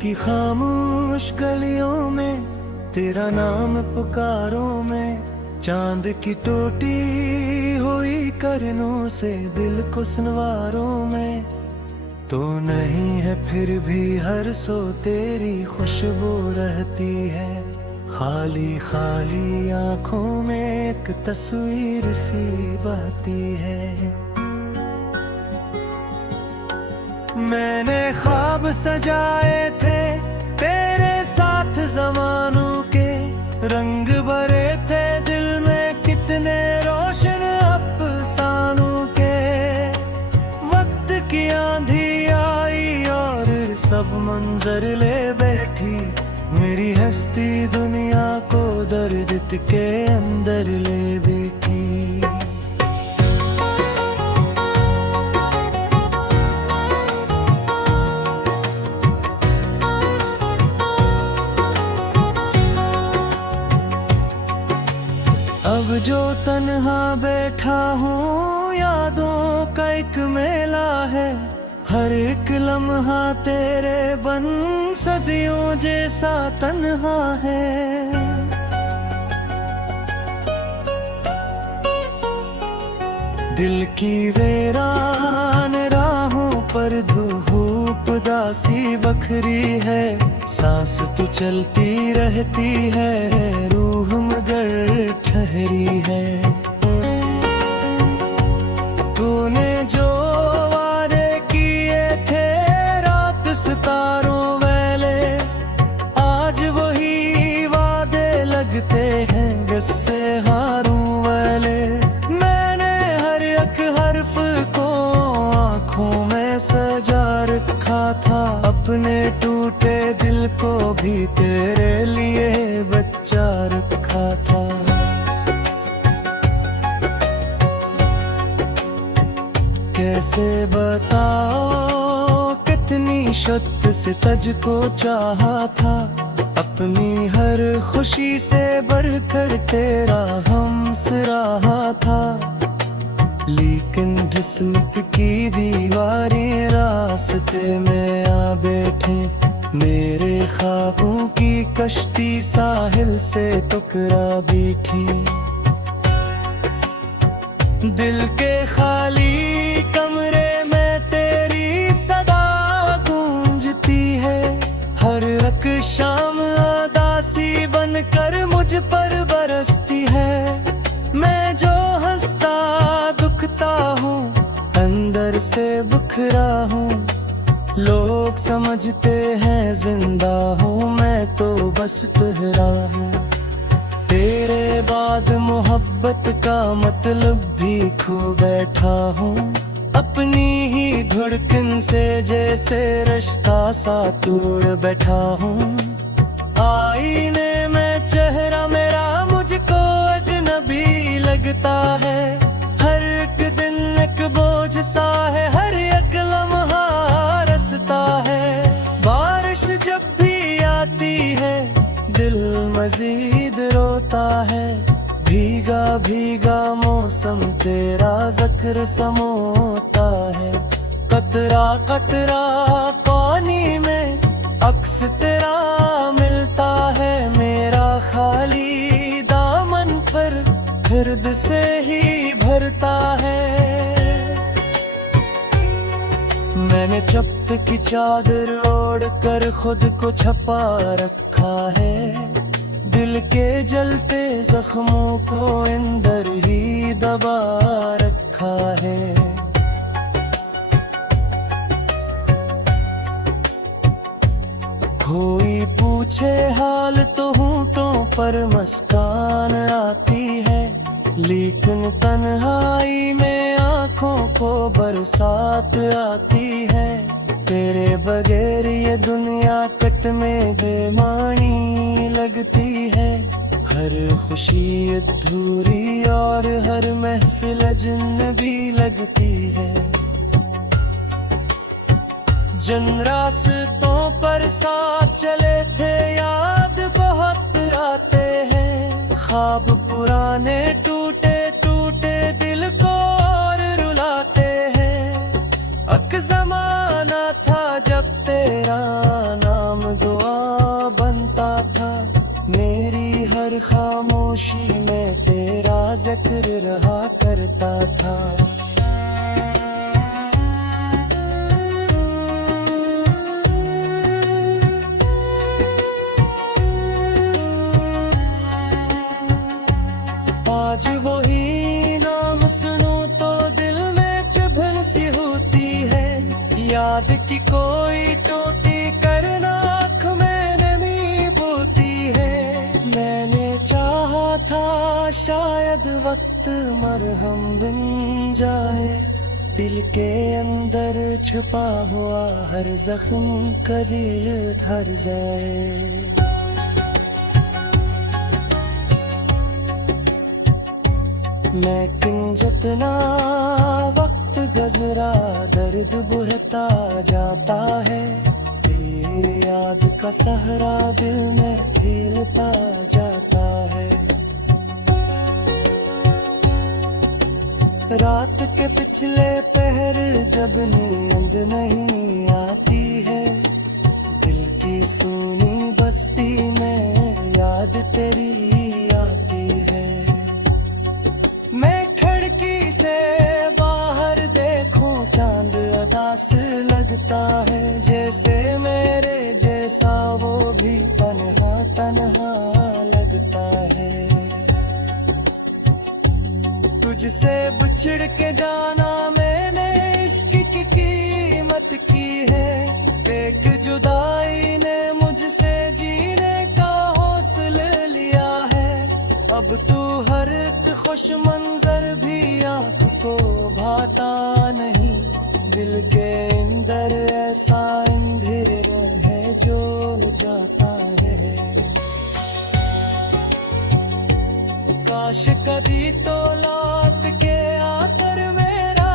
की खामोश गलियों में तेरा नाम पुकारों में, चांद की टोटी हुई करनों से दिल को संवारों में। तो नहीं है फिर भी हर सो तेरी खुशबू रहती है, खाली खाली आंखों में एक तस्वीर सी बहती है। मैंने ख्वाब सजाए थे तेरे साथ ज़मानों के, रंग भरे थे दिल में कितने रोशन अफसानों के। वक्त की आंधी आई और सब मंजर ले बैठी, मेरी हस्ती दुनिया को दर्द के अंदर ले बैठी। अब जो तन्हा बैठा हूँ यादों का एक मेला है, हर एक लम्हा तेरे बन सदियों जैसा तन्हा है। दिल की वीरान राहों पर धूप दासी बखरी है, सांस तू चलती रहती है, रूह मगर ठहरी है। तूने जो वादे किए थे रात सितारों वाले, आज वही वादे लगते हैं गुस्से हारों वाले। मैंने हर एक हर्फ को आँखों में सजा रखा था, अपने टूटे दिल को भी तेरे लिए बचा रखा था। कैसे बताओ कितनी शक्त से तुझको चाहा था, अपनी हर खुशी से बढ़कर तेरा हमसराहा था। लेकिन किस्मत की दीवारें रास्ते में आ बैठे, मेरे ख्वाबों की कश्ती साहिल से टकरा बैठी। दिल के खाली कमरे में तेरी सदा गूंजती है, हर एक शाम उदासी बनकर मुझ पर बरसती है। मैं जो हंसता दुखता हूँ, अंदर से बुखरा हूँ, लोग समझते हैं जिंदा हूँ, मैं तो बस ठहरा हूँ। तेरे बाद मोहब्बत का मतलब भी खो बैठा हूँ, अपनी ही धड़कन से जैसे रिश्ता सा तोड़ बैठा हूँ। आईने में चेहरा मेरा मुझको अजनबी लगता है, हर एक दिन एक बोझ सा है, हर एक लम्हा रसता है। बारिश जब भी आती है दिल मजीद रोता है, भीगा भीगा मौसम तेरा ज़िक्र समोता है। कतरा कतरा पानी में अक्स तेरा मिलता है, मेरा खाली दामन पर हिर्द से ही भरता है। मैंने चप्त की चादर ओढ़ कर खुद को छपा रखा है, दिल के जलते जख्मों को अंदर ही दबा रखा है। कोई पूछे हाल तो होंठों पर मुस्कान आती है, लेकिन तन्हाई में आँखों को बरसात आती है। तेरे बगैर ये दुनिया कट में बेमानी लगती है, हर खुशी अधूरी और हर महफिल अजनबी लगती है। जिन रास्तों पर साथ चले थे याद बहुत आते हैं, ख्वाब पुराने टूटे टूटे दिल को और रुलाते हैं। अक जमाना था जब तेरा नाम खामोशी में तेरा जिक्र रहा करता था। आज वही नाम सुनूं तो दिल में चुभन सी होती है। याद की कोई टूटी करना आँख में नमी बोती है। मैंने चाहा था शायद वक्त मरहम बन जाए, दिल के अंदर छुपा हुआ हर जख्म कभी ठहर जाए। मैं किन जितना वक्त गुजरा दर्द बढ़ता जाता है। तेरी याद का सहरा दिल में फैलता जाता है। रात के पिछले पहर जब नींद नहीं आती है, दिल की सूनी बस्ती में याद तेरी आती है। मैं खिड़की से बाहर देखूं चांद उदास लगता है, जैसे मेरे जैसा वो भी तन्हा तन्हा लगता है। तुझसे बिछड़ के जाना मैंने इश्क की कीमत की है। एक जुदाई ने मुझसे जीने का हौसला लिया है। अब तू हर एक खुश मंजर भी आँख को भाता नहीं। दिल के अंदर ऐसा अंधेर है जो जाता है। काश कभी तो लौट के आकर मेरा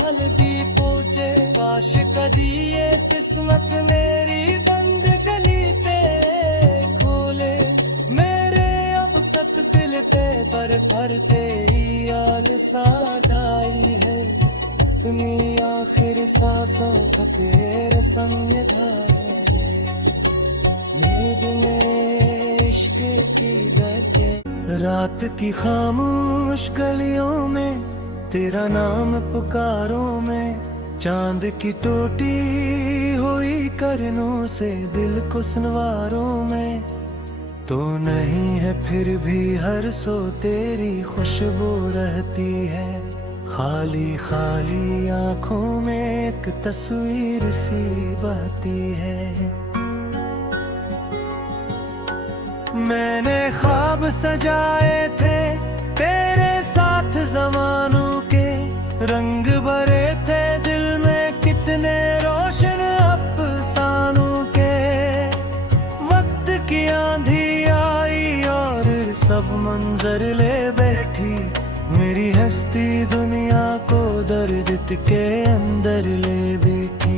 हल्दी पूछे। काश कभी ये किस्मत मेरी बंद गली पे खोले। मेरे अब तक दिल पे पर भरते ही याद सादाई है। अपनी आखिर सांसों तक संग धारे नींद में इश्क की गते। रात की खामोश गलियों में तेरा नाम पुकारों में, चांद की टूटी हुई करनों से दिल को संवारों में। तो नहीं है फिर भी हर सो तेरी खुशबू रहती है। खाली खाली आंखों में एक तस्वीर सी बहती है। मैंने ख्वाब सजाए थे तेरे साथ ज़मानों के, रंग भरे थे दिल में कितने रोशन अफसानों के। वक्त की आंधी आई और सब मंजर ले बैठी, मेरी हस्ती दुनिया को दर्द के अंदर ले बैठी।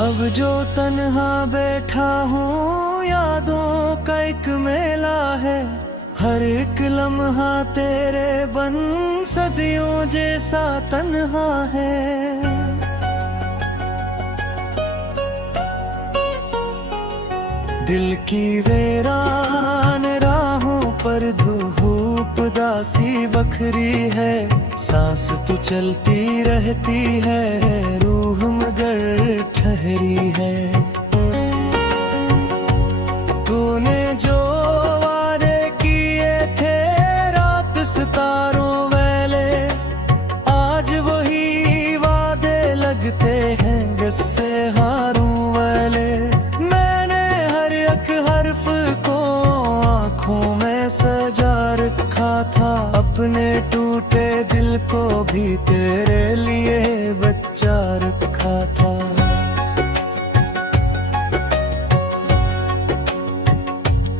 अब जो तन्हा बैठा हूँ यादों का एक मेला है। हर एक लम्हा तेरे बन सदियों जैसा तन्हा है। दिल की वीरान राहों पर धूप दासी बखरी है। सांस तो चलती रहती है, रूह मगर ठहरी है। तूने जो वादे किए थे रात सितारों वाले, आज वही वादे लगते हैं गुस्से हारों वाले। मैंने हर एक हर्फ को आँखों में सजा रखा था, अपने टूटे दिल को भी तेरे लिए बचा रखा था।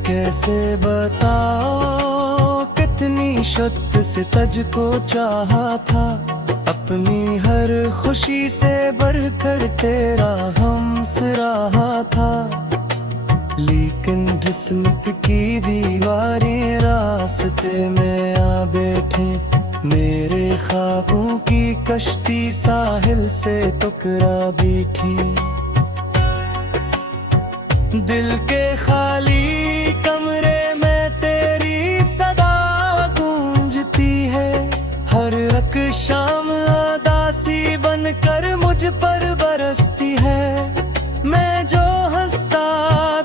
कैसे बताओ कितनी शिद्दत से तुझको चाहा था। अपनी हर खुशी से बढ़कर तेरा हमसराहा था, लेकिन ढिसमिट की दीवारें रास्ते में आ बैठे, मेरे ख्वाबों की कश्ती साहिल से टकरा बैठी। दिल के खाली कमरे में तेरी सदा गूंजती है, हर एक शाम उदासी बनकर मुझ पर बरसती है। मैं जो हंसता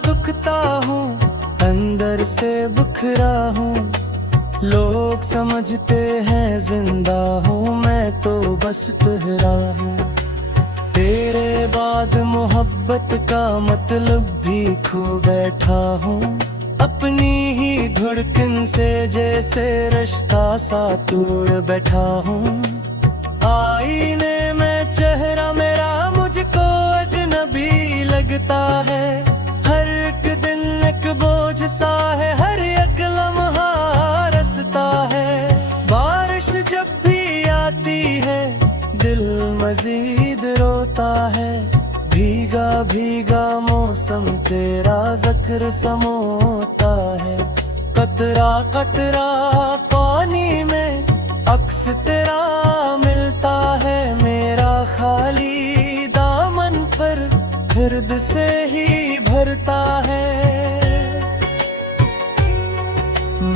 दुखता हूँ, अंदर से बिखरा हूँ, लोग समझते हैं जिंदा हूँ, मैं तो बस ठहरा हूँ। तेरे बाद मोहब्बत का मतलब भी खो बैठा हूँ, अपनी ही धड़कन से जैसे रिश्ता सा तोड़ बैठा हूँ। आईने में चेहरा मेरा मुझको अजनबी लगता है, हर एक दिन एक बोझ सा है, हर एक लम्हा रसता है। बारिश जब भी आती है दिल मजीद रोता है, भीगा भीगा मौसम तेरा जिक्र समोता है। कतरा कतरा पानी में अक्स तेरा मिलता है, मेरा खाली दामन पर हिर्द से ही भरता है।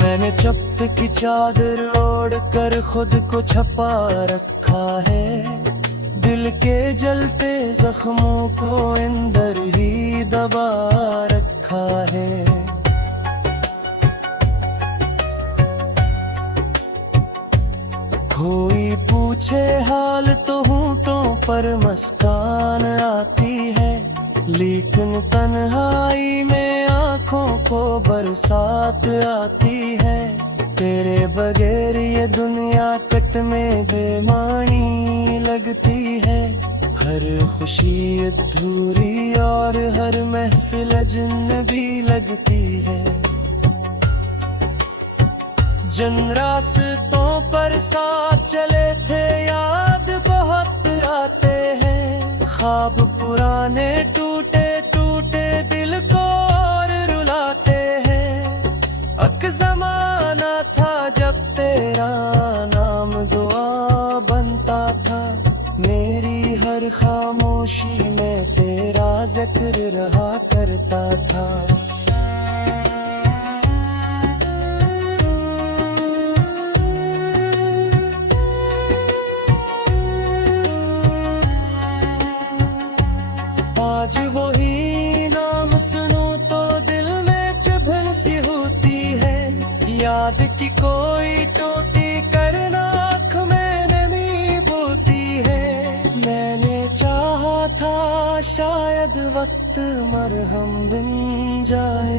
मैंने चप्त की चादर ओढ़ कर खुद को छपा रखा है, दिल के जलते जख्मों को अंदर ही दबा रखा है। कोई पूछे हाल तो होंठों पर मुस्कान आती है, लेकिन तन्हाई में आंखों को बरसात आती है। तेरे बगैर ये दुनिया कट में बेमानी लगती है, हर खुशी अधूरी और हर महफिल अजनबी लगती है। जिन रास्तों पर साथ चले थे याद बहुत आते हैं, ख्वाब पुराने टूटे टूटे दिल को और रुलाते हैं। एक ज़माना था जब तेरा नाम दुआ बनता था, मेरी हर खामोशी में तेरा जिक्र रहा करता था। आज वही नाम सुनूं तो दिल में चुभन सी होती है, याद की कोई टोटी करना आँख में नमी बोती है। मैंने चाहा था शायद वक्त मरहम बन जाए,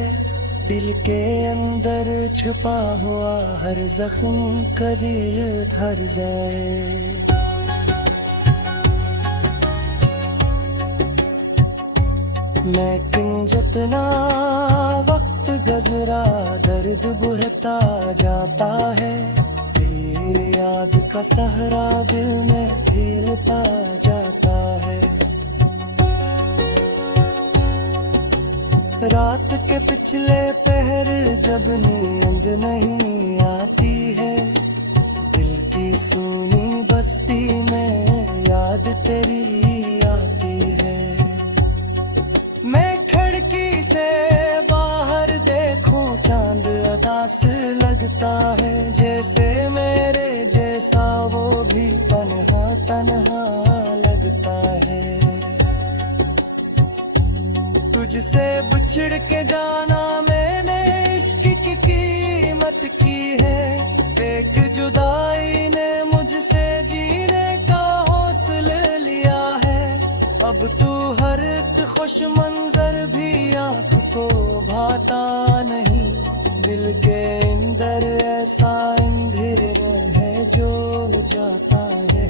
दिल के अंदर छुपा हुआ हर जख्म कभी ठहर जाए। मैं किन जितना वक्त गुजरा दर्द बढ़ता जाता है, तेरी याद का सहरा दिल में फैलता जाता है। रात के पिछले पहर जब नींद नहीं आती है, दिल की सूनी बस्ती में याद तेरी आती है। मैं खिड़की से बाहर देखूं चांद अदास लगता है, जैसे मेरे जैसा वो भी तन्हा तन्हा लगता है। तुझसे बिछड़ के जाना मैंने इश्क की कीमत की है, एक जुदाई ने मुझसे जीने का हौसला लिया है। अब तू हर एक खुश मंजर भी आँख को भाता नहीं, दिल के अंदर ऐसा अंधेर है जो जाता है।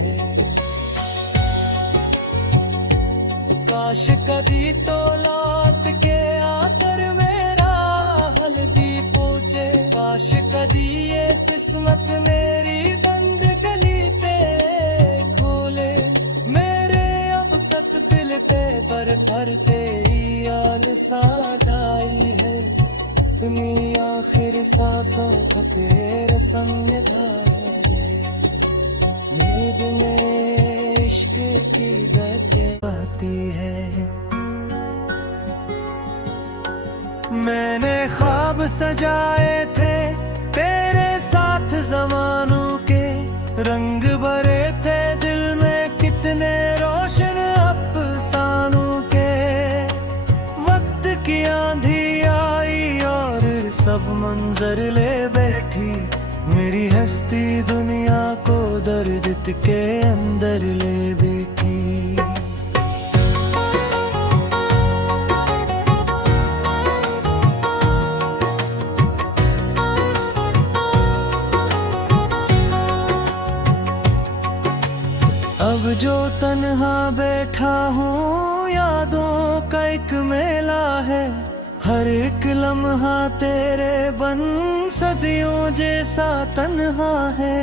काश कभी तो लौट के आकर मेरा हल भी पूछे, काश कभी ये किस्मत मेरी बंद गली पे खोले। मेरे अब तक दिल पे पर भरते ही याद साथ आई है, अपनी आखिर सांसों तक रस्म निभाए नींद में इश्क की गद्य आती है। मैंने ख्वाब सजाए थे तेरे साथ ज़मानों के, रंग भरे थे दिल में कितने रोशन अफसानों के। वक्त की आंधी आई और सब मंजर ले बैठी, मेरी हस्ती दुनिया को दर्द के अंदर ले बैठी। अब जो तन्हा बैठा हूँ यादों का एक मेला है, हर एक लम्हा तेरे बन सदियों जैसा तन्हा है।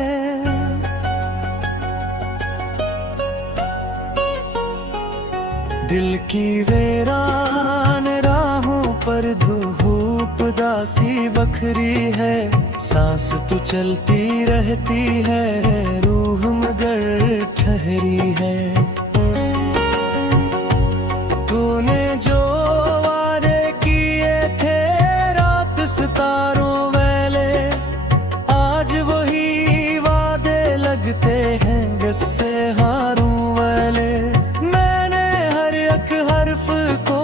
दिल की वीरान राहों पर धूप दासी बखरी है, सांस तो चलती रहती है, रूह मगर ठहरी है। तूने जो वादे किए थे रात सितारों वाले, आज वही वादे लगते हैं गुस्से हारों वाले। मैंने हर एक हर्फ को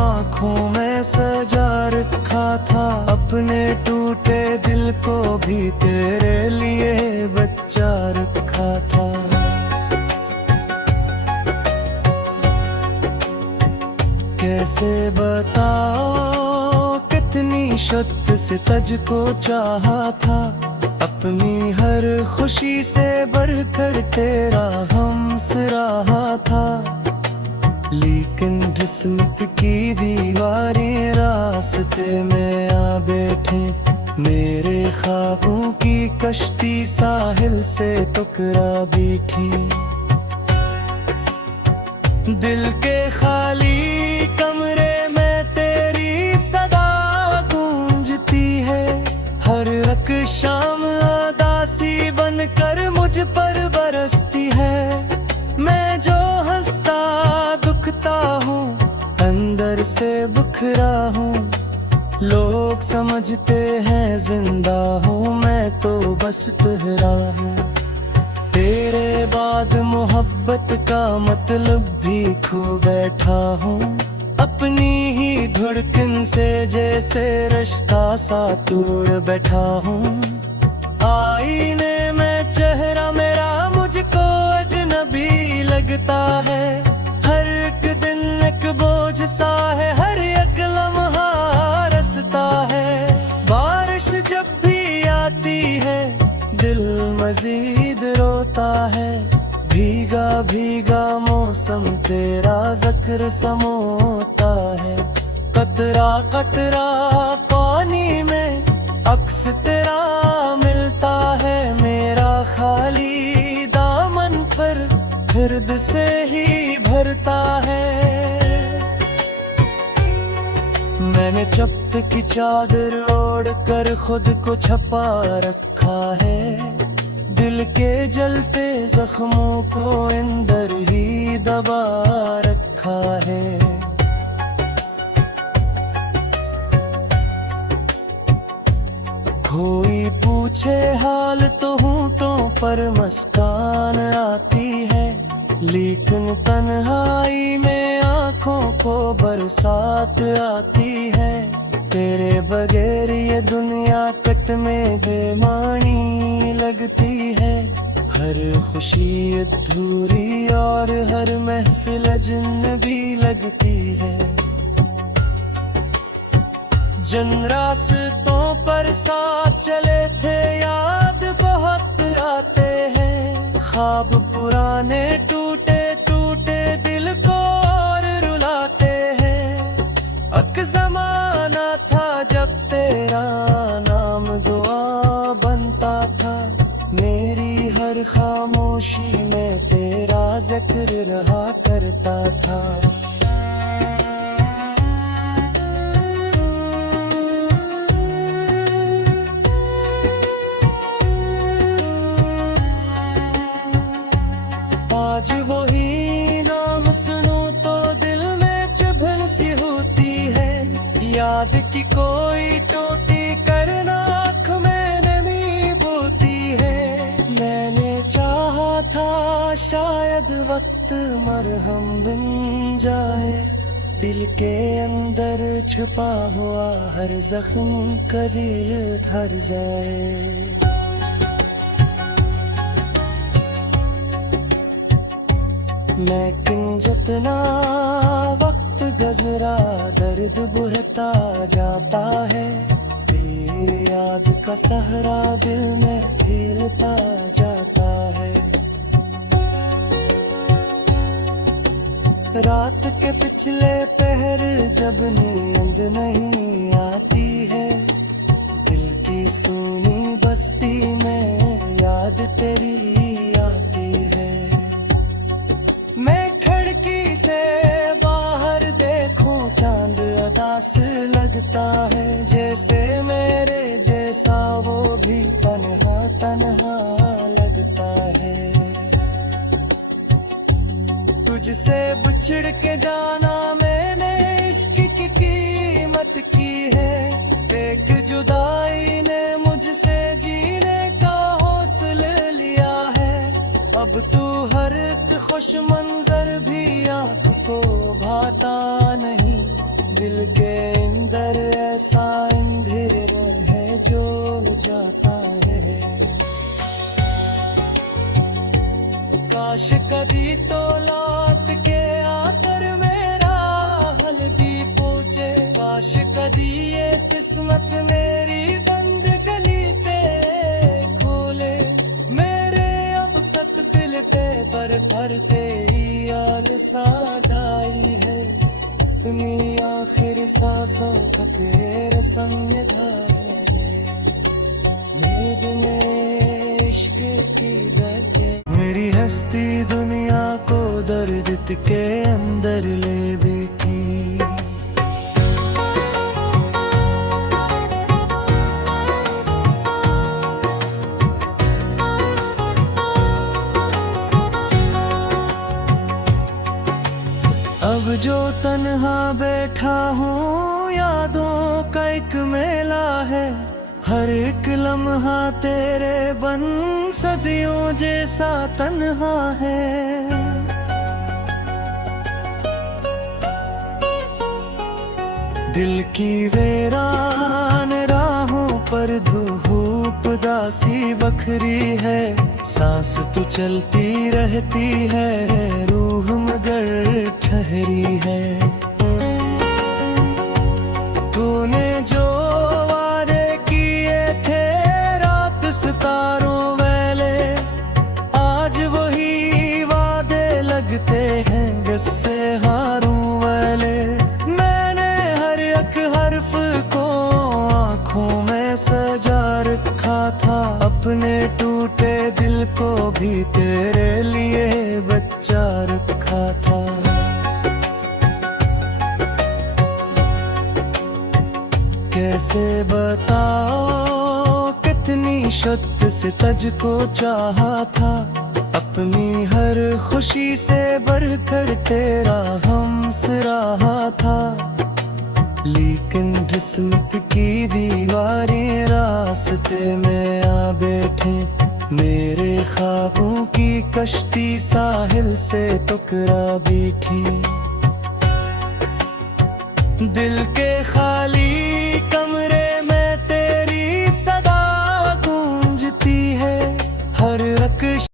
आँखों में सजा रखा था, अपने टूटे दिल को भी तेरे लिए बचा रखा था। कैसे बताओ कितनी शक्त से तुझको चाहा था, अपनी हर खुशी से बढ़कर तेरा हमसराहा था। लेकिन किस्मत की दीवारें रास्ते में आ बैठे, मेरे ख्वाबों की कश्ती साहिल से टकरा बैठी। दिल के खाली कमरे में तेरी सदा गूंजती है, हर एक शाम उदासी बनकर मुझ पर बरसती है। मैं जो हंसता दुखता हूँ, अंदर से बिखरा हूँ, लोग समझते हैं जिंदा हूँ, मैं तो बस ठहरा हूँ। तेरे बाद मोहब्बत का मतलब भी खो बैठा हूँ, अपनी ही धड़कन से जैसे रिश्ता सा तोड़ बैठा हूँ। आईने में चेहरा मेरा मुझको अजनबी लगता है, हर एक दिन एक बोझ सा है, हर एक लम्हा रसता है। बारिश जब भी आती है दिल मजीद रोता है, भीगा भीगा मौसम तेरा ज़िक्र समोता है। कतरा कतरा पानी में अक्स तेरा मिलता है, मेरा खाली दामन पर फिर्द से ही भरता है। मैंने चप्त की चादर ओढ़ कर खुद को छपा रखा है, दिल के जलते जख्मों को अंदर ही दबा रखा है। कोई पूछे हाल तो होंठों पर मुस्कान आती है, लेकिन तन्हाई में आँखों को बरसात आती है। तेरे बगैर ये दुनिया कट में बेमानी लगती है, हर खुशी अधूरी और हर महफिल अजनबी लगती है। जिन रास्तों पर साथ चले थे याद बहुत आते हैं, ख्वाब पुराने टूटे टूटे दिल को और रुलाते हैं। अक जमाना था जब तेरा नाम दुआ बनता था, मेरी हर खामोशी में तेरा जिक्र रहा करता था। की कोई टोटी करना आँख में नमी बोती है। मैंने चाहा था शायद वक्त मरहम बन जाए, दिल के अंदर छुपा हुआ हर जख्म कभी भर जाए। मैं किन जितना वक्त गुजरा दर्द बढ़ता जाता है, तेरी याद का सहरा दिल में फैलता जाता है। रात के पिछले पहर जब नींद नहीं आती है, दिल की सूनी बस्ती में याद तेरी आती है। मैं खिड़की से बाहर देखूं चांद उदास लगता है, जैसे मेरे जैसा वो भी तन्हा तन्हा लगता है। तुझसे बिछड़ के जाना मैंने इश्क की कीमत की है, एक जुदाई ने मुझसे जीने का हौसला लिया है। अब तू हर एक खुश मंजर भी आँख को भाता नहीं, दिल के अंदर ऐसा अंधेर है जो जाता है। काश कभी तो लौट के आकर मेरा हल भी पूछे, काश कभी ये किस्मत मेरी बंद गली पे खोले। मेरे अब तक दिल के पर भरते याद सादाई है, अपनी आखिर सांसों तक तेरे संग धारे। नींद में इश्क की गते, मेरी हस्ती दुनिया को दर्द के अंदर ले बैठी। अब जो तन्हा बैठा हूँ यादों का एक मेला है, हर एक लम्हा तेरे बन सदियों जैसा तन्हा है। दिल की वीरान राहों पर धूप दासी बखरी है, सांस तू चलती रहती है, रूह मगर ठहरी है। तूने जो वादे किए थे रात सितारों वाले, आज वही वादे लगते हैं गुस्से हारों वाले। मैंने हर एक हर्फ को आँखों में सजा रखा था, अपने टूटे दिल को भी तेरे लिए बचा रखा था। कैसे बताओ कितनी शिद्दत से तुझको चाहा था, अपनी हर खुशी से बढ़कर तेरा हमसराहा था। लेकिन किस्मत की दीवारें रास्ते में आ बैठे, मेरे ख्वाबों की कश्ती साहिल से टकरा बैठी। दिल के खाली